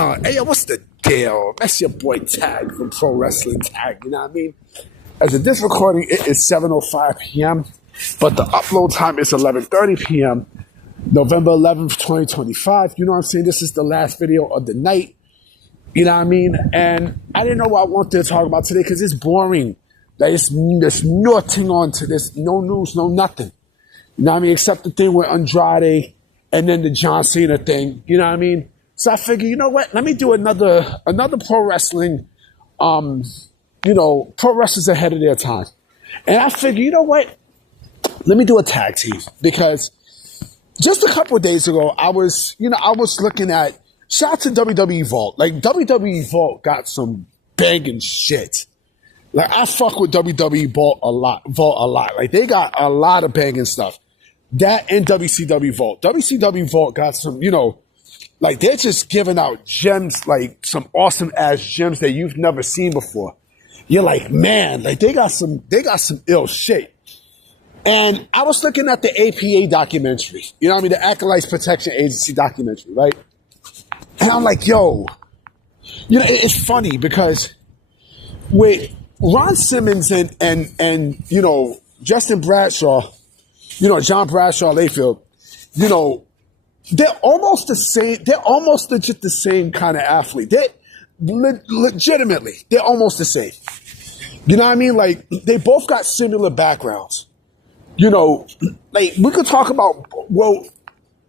Hey, yo, what's the deal? That's your boy Tag from Pro Wrestling Tag, you know what I mean? As of this recording, it is 7:05 p.m., but the upload time is 11:30 p.m., November 11th, 2025. You know what I'm saying? This is the last video of the night, you know what I mean? And I didn't know what I wanted to talk about today because it's boring. Like, there's nothing on to this, no news, no nothing. You know what I mean? Except the thing with Andrade and then the John Cena thing, you know what I mean? So I figured, you know what? Let me do another pro wrestling, pro wrestlers ahead of their time. And I figured, you know what? Let me do a tag team because just a couple of days ago, I was looking at, shout out to WWE Vault. Like, WWE Vault got some banging shit. Like, I fuck with WWE Vault a lot. Like, they got a lot of banging stuff. That and WCW Vault. WCW Vault got some, like, they're just giving out gems, like some awesome ass gems that you've never seen before. You're like, man, like they got some ill shit. And I was looking at the APA documentary, you know what I mean? The Acolytes Protection Agency documentary, right? And I'm like, yo, it's funny because with Ron Simmons and Justin Bradshaw, John Bradshaw Layfield, they're almost the same. They're almost legit the same kind of athlete. They legitimately, they're almost the same. You know what I mean? Like, they both got similar backgrounds. Like, we could talk about, well,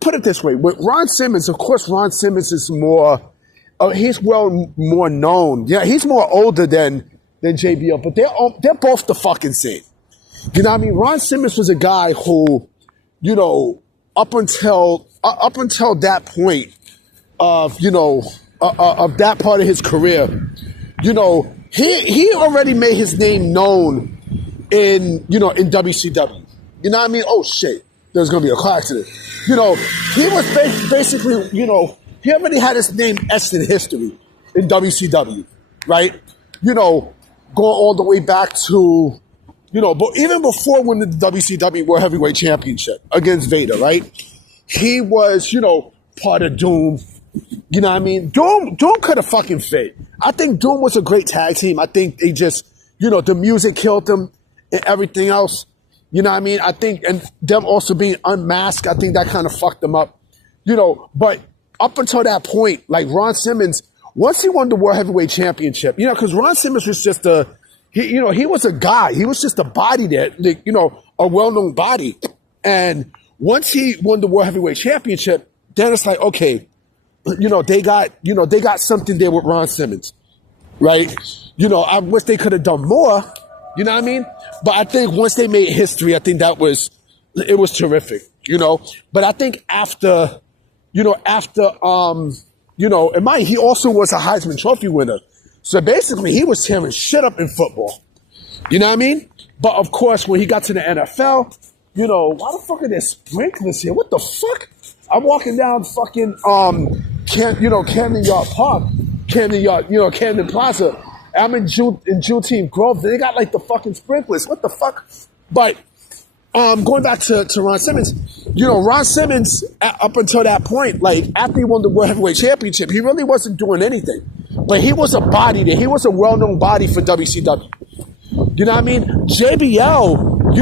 put it this way. With Ron Simmons, of course, Ron Simmons is more, he's more known. Yeah, he's more older than JBL, but they're both the fucking same. You know what I mean? Ron Simmons was a guy who, up until that point of that part of his career, he already made his name known in WCW. You know what I mean? Oh shit, there's gonna be a car accident. He was basically, he already had his name etched in history in WCW, right? Going all the way back to, but even before winning the WCW World Heavyweight Championship against Vader, right? He was, part of Doom. You know what I mean? Doom could have fucking fit. I think Doom was a great tag team. I think they just, the music killed them and everything else. You know what I mean? I think, and them also being unmasked, I think that kind of fucked them up. But up until that point, like Ron Simmons, once he won the World Heavyweight Championship, because Ron Simmons was just he was a guy. He was just a body that, a well-known body. And once he won the World Heavyweight Championship, then it's like, okay, they got something there with Ron Simmons, right? I wish they could have done more, you know what I mean? But I think once they made history, I think it was terrific, But I think after, and he also was a Heisman Trophy winner. So basically, he was tearing shit up in football. You know what I mean? But of course, when he got to the NFL, why the fuck are there sprinklers here? What the fuck? I'm walking down fucking Camden Yard Park, Camden Plaza. I'm in Juneteenth Grove. They got like the fucking sprinklers. What the fuck? But going back to Ron Simmons, Ron Simmons up until that point, like after he won the World Heavyweight Championship, he really wasn't doing anything. But he was a body there. He was a well-known body for WCW. You know what I mean? JBL,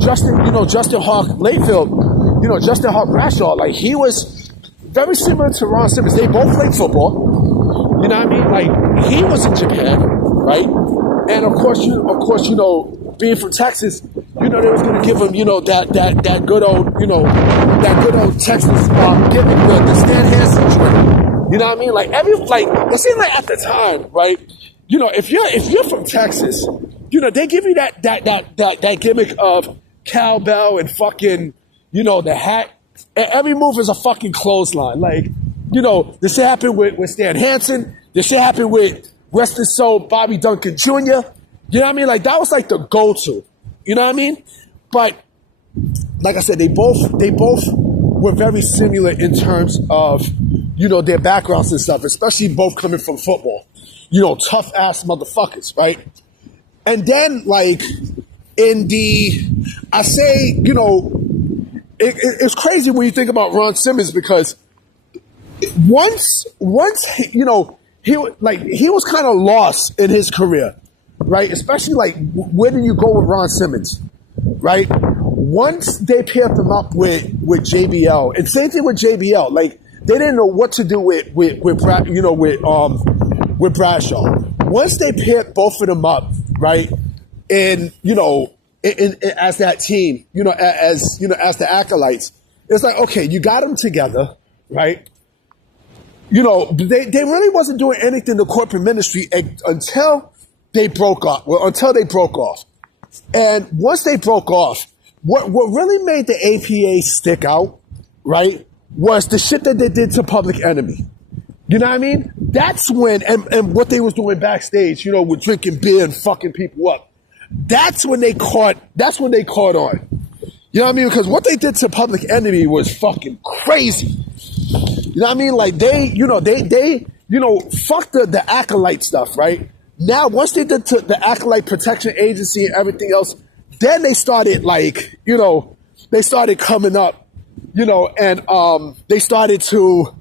Justin Hawk Layfield, Justin Hawk Bradshaw, like he was very similar to Ron Simmons. They both played football. You know what I mean? Like he was in Japan, right? And of course, being from Texas, they was going to give him, that good old Texas gimmick, the Stan Hansen joint. You know what I mean? Like it seemed like at the time, right? If you're from Texas, they give you that gimmick of cowbell and fucking, the hat. And every move is a fucking clothesline. Like, this shit happened with Stan Hansen. This shit happened with rest his soul Bobby Duncan Jr. You know what I mean? Like that was like the go-to. You know what I mean? But like I said, they both were very similar in terms of, their backgrounds and stuff, especially both coming from football. Tough ass motherfuckers, right? And then like it's crazy when you think about Ron Simmons because once he was kind of lost in his career, right? Especially like where do you go with Ron Simmons, right? Once they paired them up with JBL, and same thing with JBL, like they didn't know what to do with Bradshaw. Once they paired both of them up, right, and as that team, as the acolytes, it's like, okay, you got them together, right? They really wasn't doing anything to corporate ministry until they broke off. Well, until they broke off, and once they broke off, what really made the APA stick out, right, was the shit that they did to Public Enemy. You know what I mean? That's when, and what they was doing backstage, with drinking beer and fucking people up. That's when they caught on. You know what I mean? Because what they did to Public Enemy was fucking crazy. You know what I mean? Like they fuck the acolyte stuff, right? Now, once they did to the Acolyte Protection Agency and everything else, then they started they started coming up, and they started to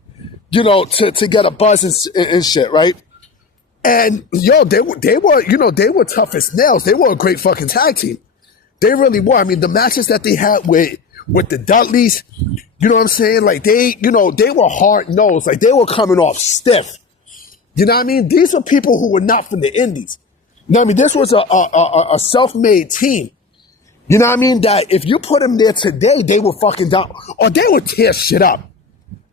get a buzz and shit, right? And they were tough as nails. They were a great fucking tag team. They really were. I mean, the matches that they had with the Dudleys, you know what I'm saying? Like they were hard nosed. Like they were coming off stiff. You know what I mean? These are people who were not from the indies. You know what I mean? This was a self-made team. You know what I mean? That if you put them there today, they would fucking down, or they would tear shit up.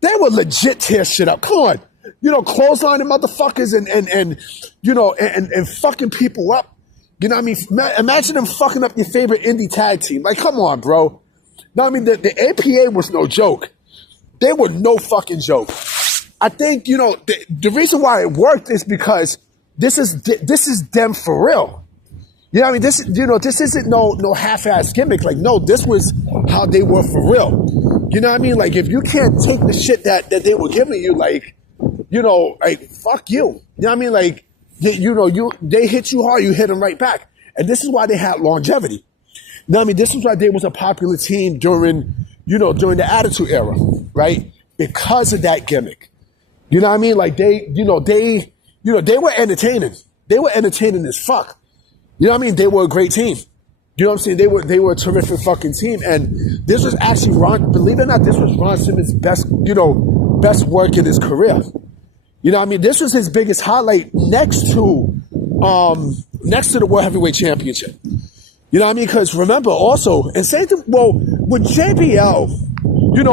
They would legit tear shit up. Come on. Clotheslining motherfuckers and fucking people up. You know what I mean? Imagine them fucking up your favorite indie tag team. Like, come on, bro. No, I mean, the APA was no joke. They were no fucking joke. I think, the reason why it worked is because this is them for real. You know what I mean? This isn't no half-ass gimmick. Like, no, this was how they were for real. You know what I mean? Like, if you can't take the shit that they were giving you, like, fuck you. You know what I mean? Like, they hit you hard, you hit them right back. And this is why they had longevity. You know what I mean? This is why they was a popular team during the Attitude Era, right? Because of that gimmick. You know what I mean? Like they were entertaining. They were entertaining as fuck. You know what I mean? They were a great team. You know what I'm saying? They were a terrific fucking team. And this was actually believe it or not, this was Ron Simmons' best work in his career. You know what I mean? This was his biggest highlight next to the World Heavyweight Championship. You know what I mean? Because remember also, and say with JBL,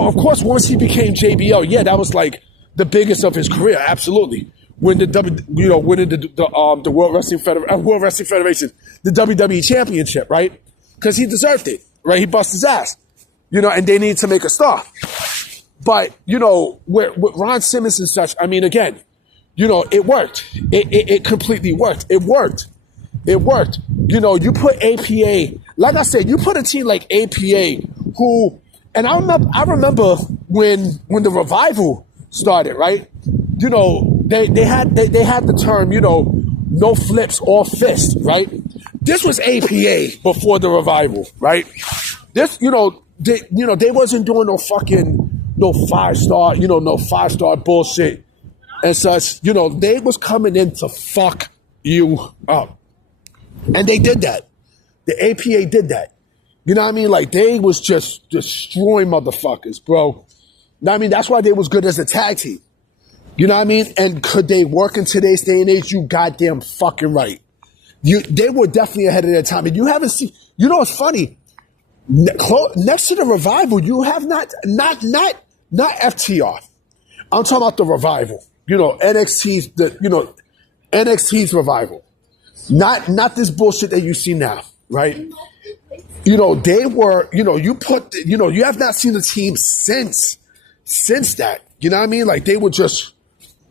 of course, once he became JBL, yeah, that was like the biggest of his career, absolutely. Winning the World Wrestling Federation, the WWE Championship, right? Because he deserved it, right? He busted his ass, and they needed to make a star. But with Ron Simmons and such, I mean, again, it worked. It completely worked. It worked. You put APA, like I said, you put a team like APA who, and I remember when the Revival started, right? They had the term, no flips, all fists, right? This was APA before the Revival, right? This, they wasn't doing no 5-star bullshit and such. They was coming in to fuck you up. And they did that. The APA did that. You know what I mean? Like, they was just destroying motherfuckers, bro. You know what I mean? That's why they was good as a tag team. You know what I mean? And could they work in today's day and age? You goddamn fucking right. They were definitely ahead of their time. And you haven't seen, what's funny? Next to the Revival, you have not FTR. I'm talking about the Revival. NXT's Revival. Not this bullshit that you see now, right? They were, you have not seen the team since that. You know what I mean? Like, they were just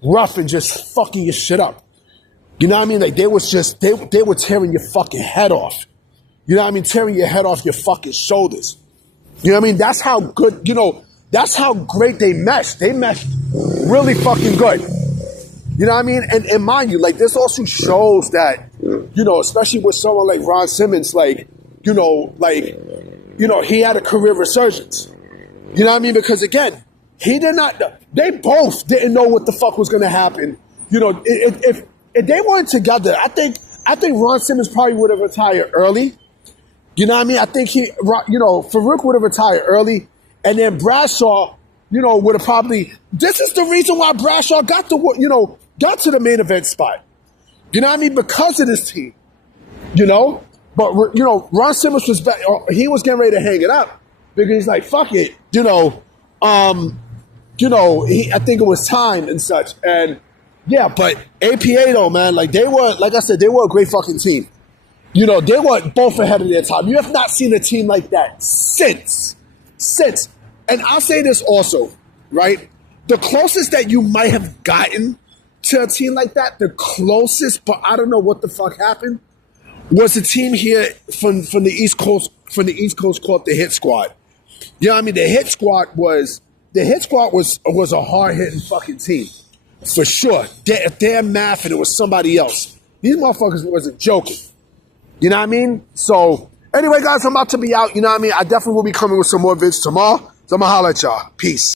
rough and just fucking your shit up. You know what I mean? Like, they were tearing your fucking head off. You know what I mean? Tearing your head off your fucking shoulders. You know what I mean? That's how good, that's how great they meshed. They meshed really fucking good. You know what I mean? And mind you, like, this also shows that, especially with someone like Ron Simmons, he had a career resurgence. You know what I mean? Because again, He did not. They both didn't know what the fuck was going to happen. You know, if they weren't together, I think Ron Simmons probably would have retired early. You know what I mean? I think Farooq would have retired early, and then Bradshaw, would have probably. This is the reason why Bradshaw got to the main event spot. You know what I mean? Because of this team. But Ron Simmons was back. He was getting ready to hang it up because he's like, fuck it. I think it was time and such. And yeah, but APA though, man, like they were a great fucking team. They were both ahead of their time. You have not seen a team like that since. And I'll say this also, right? The closest that you might have gotten to a team like that, the closest, but I don't know what the fuck happened, was a team here from the East Coast called the Hit Squad. You know what I mean? The Hit Squad was a hard hitting fucking team. For sure. Their math and it was somebody else. These motherfuckers wasn't joking. You know what I mean? So anyway, guys, I'm about to be out. You know what I mean? I definitely will be coming with some more vids tomorrow. So I'm gonna holler at y'all. Peace.